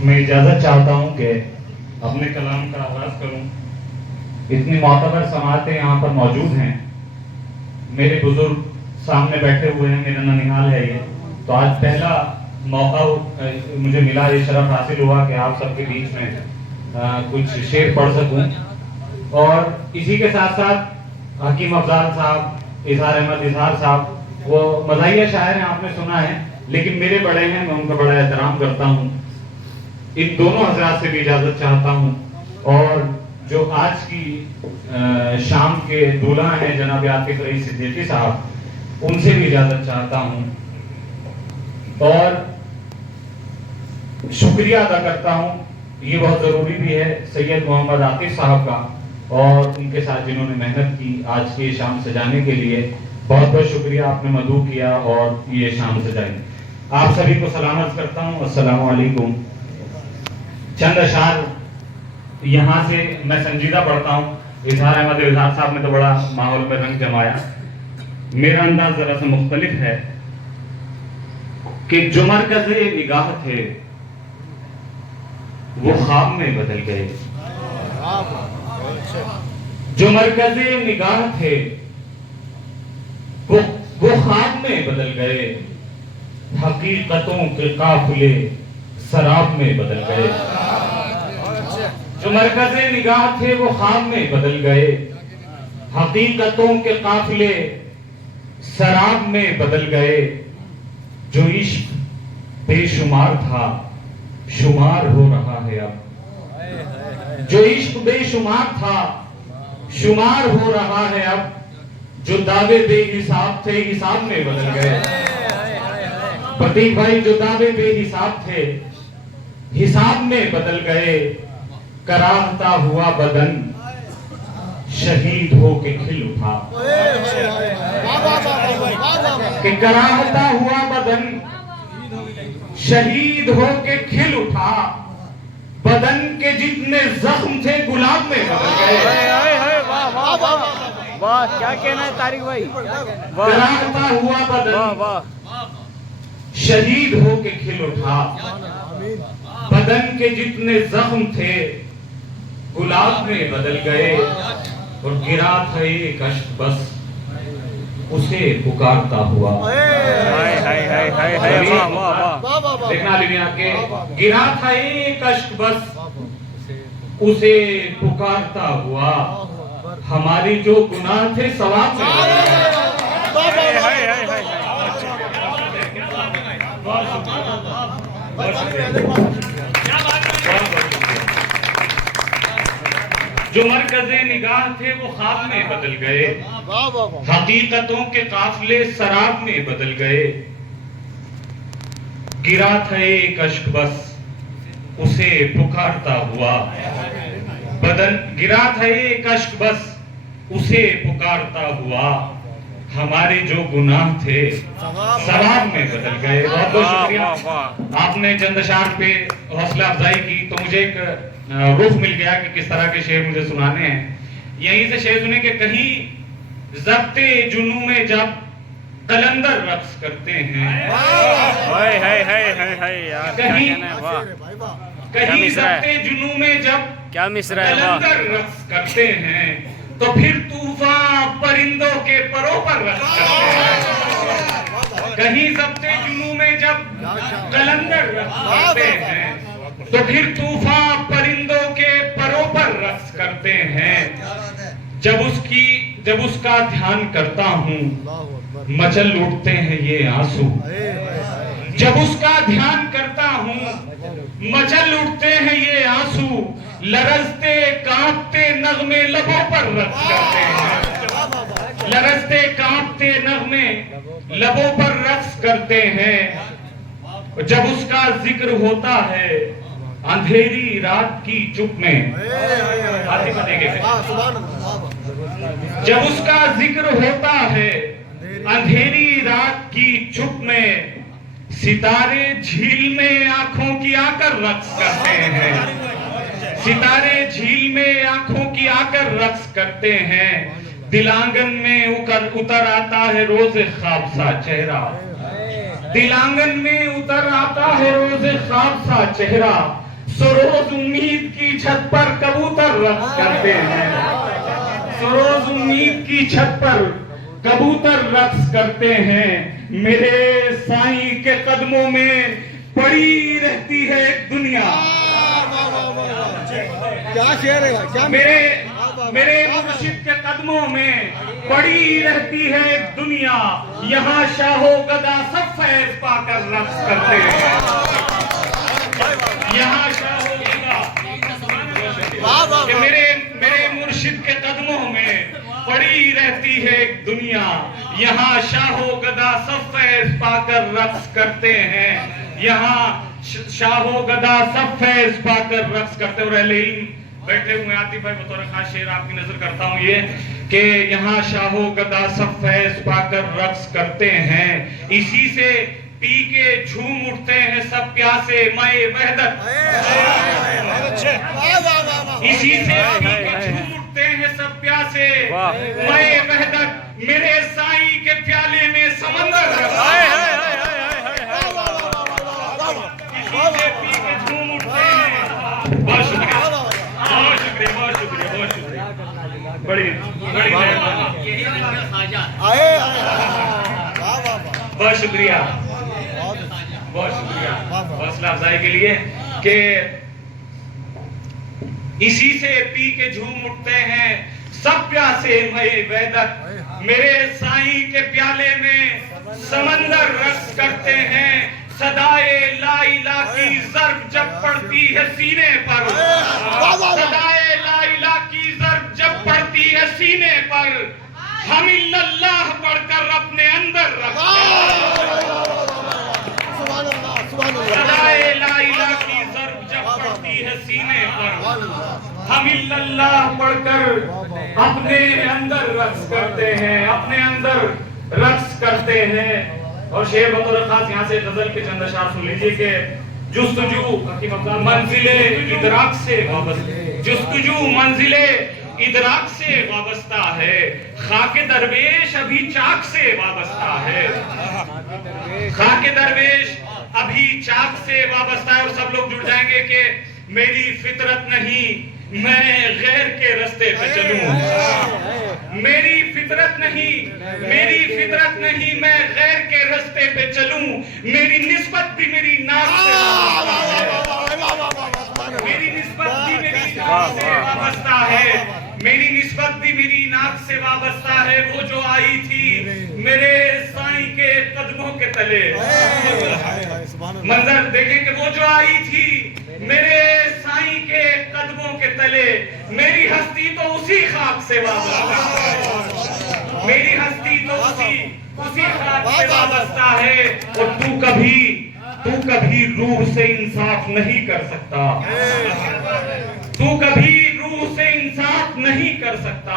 मैं इजाज़त चाहता हूँ कि अपने कलाम का आगाज़ करूँ। इतनी मोतबर समातें यहाँ पर मौजूद हैं, मेरे बुजुर्ग सामने बैठे हुए हैं, मेरा ननिहाल है ये। तो आज पहला मौका मुझे मिला, ये शरफ हासिल हुआ कि आप सबके बीच में कुछ शेर पढ़ सकूं। और इसी के साथ साथ हकीम अफजाल साहब, इजहार अहमद इजहार साहब, वो मज़ाहिया शायर हैं, आपने सुना है, लेकिन मेरे बड़े हैं, मैं उनका बड़ा एहतराम करता हूँ। इन दोनों हजरात से भी इजाज़त चाहता हूँ। और जो आज की शाम के दूल्हा हैं जनाब आतिफ रईस सिद्दीकी साहब, उनसे भी इजाज़त चाहता हूँ और शुक्रिया अदा करता हूँ, ये बहुत ज़रूरी भी है, सैयद मोहम्मद आतिफ साहब का और उनके साथ जिन्होंने मेहनत की आज की शाम सजाने के लिए। बहुत बहुत शुक्रिया, आपने मदऊ किया और ये शाम सजाई। आप सभी को सलामत करता हूँ, अस्सलाम वालेकुम। चंद अशार यहाँ से मैं संजीदा पढ़ता हूँ। इजहार अहमद इजहार साहब ने तो बड़ा माहौल में रंग जमाया, मेरा अंदाज जरा सा मुख्तलिफ है कि जो मरकज़े निगाह थे वो ख्वाब में बदल गए। जो मरकज़े निगाह थे वो ख्वाब में बदल गए। हकीकतों के काफिले शराब में बदल गए। जो मरकज़े निगाह थे वो ख्वाब में बदल गए। हकीकतों के काफिले शराब में बदल गए। जो इश्क बेशुमार था शुमार हो रहा है अब। जो इश्क बेशुमार था शुमार हो रहा है अब। जो दावे बेहिसाब थे हिसाब में बदल गए। प्रतीक भाई, जो दावे बेहिसाब थे हिसाब में बदल गए। कराहता हुआ बदन शहीद हो के खिल उठा। कि कराहता हुआ बदन शहीद हो के खिल उठा। बदन के जितने जख्म थे गुलाब में बदल गए। वाह, क्या कहना है तारिक भाई। कराहता हुआ बदन शहीद हो के खिल उठा। बदन के जितने जख्म थे गुलाब में बदल गए। और गिरा था एक अश्क बस उसे पुकारता हुआ। देखना लिया के गिरा था एक अश्क बस उसे पुकारता हुआ। हमारी जो गुनाह थे सवाब में जो मरकज़े निगाह थे वो ख्वाब में बदल गए। हकीकतों के काफिले शराब में बदल गए। गिरा था एक अश्क बस उसे पुकारता हुआ। बदन गिरा था एक अश्क बस उसे पुकारता हुआ। हमारे जो गुनाह थे सवाब में बदल गए। बहुत बहुत शुक्रिया, आपने चंद अशार पे हौसला अफजाई की तो मुझे एक रुख मिल गया कि किस तरह के शेर मुझे सुनाने हैं। यहीं से शेर सुने कि कहीं ज़ब्ते जुनू में जब कलंदर रक्स करते हैं। कहीं ज़ब्ते जुनू में जब क्या मिसरा है, कलंदर रक्स करते हैं तो फिर तूफान परिंदों के परों पर रक्स करते हैं। कहीं ज़ब्ते जुनू में जब कलंदर रक्स करते हैं तो फिर तूफान परिंदों के परों पर रक्स करते हैं। जब उसका ध्यान करता हूँ मचल उठते हैं ये आंसू। जब उसका ध्यान करता हूँ मचल उठते हैं ये आंसू। लरजते कांपते नगमे लबों पर रक्स करते हैं। लरजते कांपते नगमे लबों पर रक्स करते हैं। जब उसका जिक्र होता है अंधेरी रात की चुप में। जब उसका जिक्र होता है अंधेरी रात की चुप में। सितारे झील में आंखों की आकर रक्स करते हैं। सितारे झील में आंखों की आकर रक्स करते हैं। दिलांगन में उतर आता है रोज ख्वाब सा चेहरा। दिलांगन में उतर आता है रोज रोज ख्वाब सा चेहरा, सरोज उम्मीद की छत पर कबूतर रक्स करते हैं, सरोज उम्मीद की छत पर कबूतर रक्स करते हैं। मेरे साईं के कदमों में पड़ी रहती है एक दुनिया। क्या शेर है, क्या मेरे मुर्शिद के कदमों में पड़ी रहती है एक दुनिया। यहाँ शाहो गदा सब फैज पाकर रक्स करते हैं, यहाँ शाहो गदा कि मेरे मुर्शिद के कदमों में पड़ी रहती है एक दुनिया। यहाँ शाहो गदा सब फैज पाकर रक्स करते हैं, यहाँ शाहो गदा सब फैज पाकर रक्स करते हैं। और अहले इल्म बैठे हुए आतिफ भाई, बतौर खास शेर आपकी नजर करता हूँ ये कि यहाँ शाहो गदा सब फैज पाकर रक्स करते हैं। इसी से पी के झूम उठते हैं सब प्यासे माए वहदत, इसी से पी के झूम उठते हैं सब प्यासे माए वहदत। मेरे साईं के प्याले में समंदर इसी से पी के झूम उठते हैं। बहुत शुक्रिया, बहुत शुक्रिया, बहुत शुक्रिया, बहुत शुक्रिया। बड़ी बड़ी बहुत शुक्रिया, बहुत शुक्रिया हौसला अफजाई के लिए कि इसी से पी के झूम उठते हैं सब प्यासे मई वैदत। मेरे साईं के प्याले में समंदर रक्स करते हैं। सदाए ला इला की ज़र्ब जब पड़ती है सीने पर, सदाए ला इला की ज़र्ब जब पड़ती है सीने पर, हम इल्लल्लाह पढ़कर अपने अंदर रखते हैं। सदाए ला इला की ज़र्ब जब पड़ती है सीने पर, हम इल्लल्लाह पढ़कर अपने अंदर रक्स करते हैं, अपने अंदर रक्स करते हैं। और शेर बतौर खास यहाँ से गजल के चंद अशार सुन लीजिए कि जुस्तजू मंजिले इदराक से वाबस्ता, जुस्तजू मंजिले इदराक से वाबस्ता है, खाके दरवेश अभी चाक से वाबस्ता है, खाके दरवेश अभी चाक से वाबस्ता है। और सब लोग जुड़ जाएंगे कि मेरी फितरत नहीं मैं गैर के रास्ते पे चलूं, मेरी फितरत नहीं, मेरी फितरत नहीं मैं गैर के रास्ते पे चलूं। मेरी निस्बत भी मेरी नाक से मेरी निस्बत भी मेरी नाक से वाबस्ता है, मेरी निस्बत भी मेरी नाक से वाबस्ता है। वो जो आई थी मेरे साईं के कदमों के तले, मंजर देखें कि वो जो आई थी मेरे साईं के कदमों के तले, मेरी हस्ती तो उसी खाक से वाबस्ता है, मेरी हस्ती तो उसी खाक से वाबस्ता है। और तू कभी रूह से इंसाफ नहीं कर सकता, तू कभी रूह से इंसाफ नहीं कर सकता।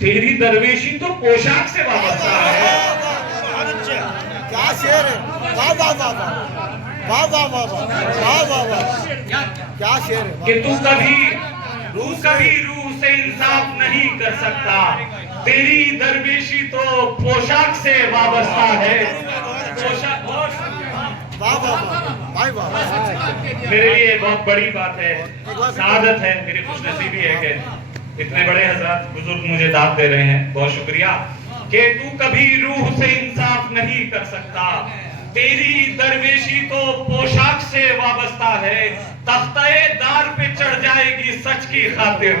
तेरी दरवेशी तो पोशाक से वाबस्ता है। क्या शेर है, वाह वाह वाह वाह वाह वाह वाह वाह वाह, क्या शेर है कि तू कभी रूह से इंसाफ नहीं कर सकता। तेरी दरवेशी तो पोशाक से वाबस्ता है, पोशाक। वाह वाह वाह वाह, मेरे लिए बहुत बड़ी बात है, सादत है, मेरी खुशनसीबी है कि इतने बड़े हजरत बुजुर्ग मुझे दाद दे रहे हैं। बहुत शुक्रिया कि तू कभी रूह से इंसाफ नहीं कर सकता। तेरी दरवेशी तो पोशाक से वाबस्ता है, तख्ते दार पे चढ़ जाएगी सच की खातिर,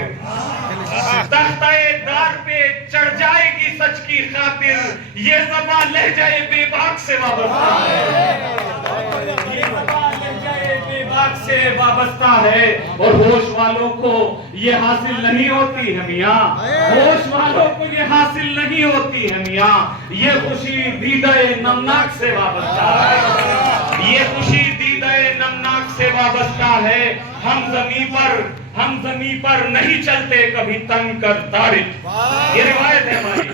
तख्ते दार पे चढ़ जाएगी सच की खातिर। ये ज़बान लहजाए बेबाक से वाबस्ता है, ये ज़बान लहजाए बेबाक से वाबस्ता है। और होश वालों को ये हासिल नहीं होती है मियाँ, होश वालों को ये हासिल नहीं होती है मियाँ। ये खुशी दीदाए नमनाक से वाबस्ता है, ये खुशी दीदाए नमनाक से वाबस्ता है। हम जमीन पर नहीं चलते कभी तंग कर तारीफ, ये रिवायत है हमारी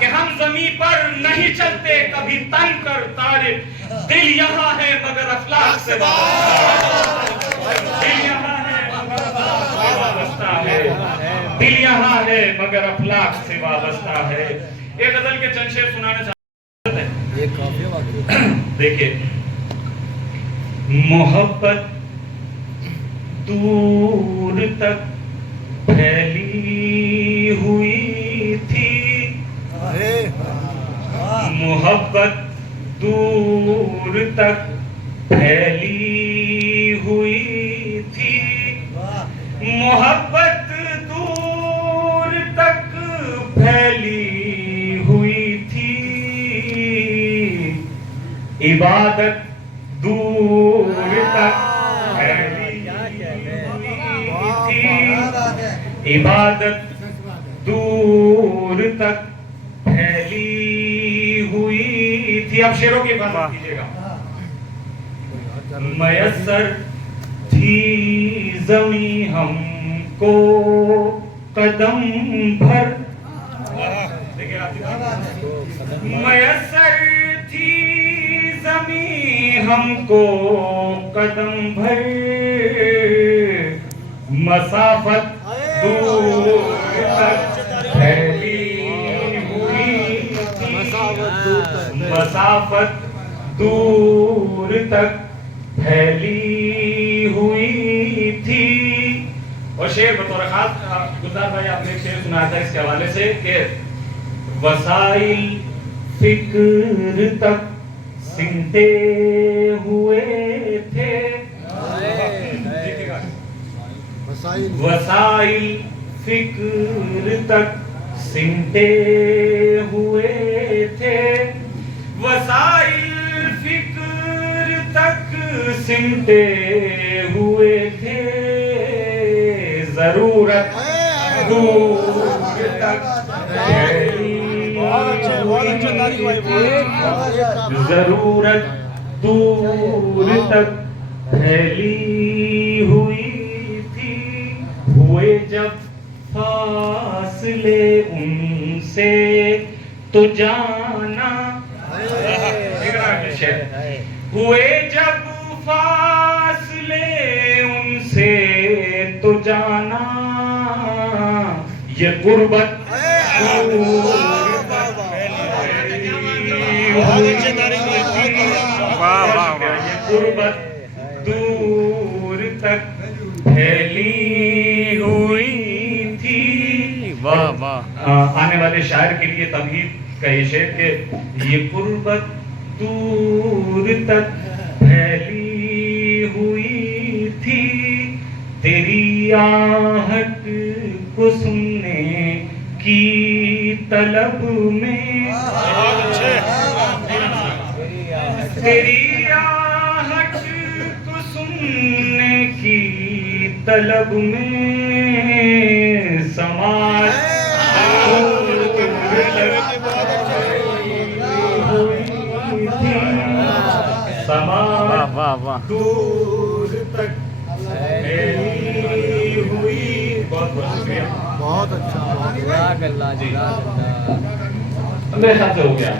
कि हम जमीन पर नहीं चलते कभी तंग कर तारीफ। दिल यहाँ है मगर अफलाक से दिल यहाँ है मगर अफलाक से वाबस्ता है, दिल यहाँ है मगर अफलाक से वाबस्ता है। एक गजल के चंद शेर सुनाना चाहते हैं। देखिए मोहब्बत दूर तक फैली हुई थी, मोहब्बत दूर तक फैली हुई थी, मोहब्बत दूर तक फैली हुई थी, इबादत दूर तक फैली हुई थी, इबादत दूर तक फैली हुई थी। अब शेरों की इबादत कीजिएगा। मयस्सर थी जमी हमको कदम भर, मयस्सर थी जमी हमको कदम भर, मसाफत दूर तक फैली हुई थी, मसाफत दूर तक फैली हुई थी। और शेर बतौर खास गुलजार भाई आपने एक शेर सुनाया था इसके हवाले से कि वसाइल फिक्र तक सिमटे हुए थे, वसाइल फिक्र तक सिमटे हुए थे, वसाइल फिक्र तक सिमटे हुए थे, जरूरत दूर तक जरूरत दूर तक फैली हुई थी, हुए जब फासले उनसे तो जाना, हुए जब फासले उनसे तो जाना, ये गुर्बत गुर्बत दूर तक फैली हुई थी। वाह वाह। आने वाले शायर के लिए तमहीद का ये शेर के ये गुर्बत दूर तक फैली हुई थी, तेरी आहट को सुनने की तलब में, तेरी आहट को सुनने की तलब में समाज वाह वाह वाह। दूर तक फैली हुई। बहुत बहुत शुक्रिया। बहुत अच्छा। जज़ाकल्लाह, जज़ाकल्लाह। मेरे ख्याल से हो गया।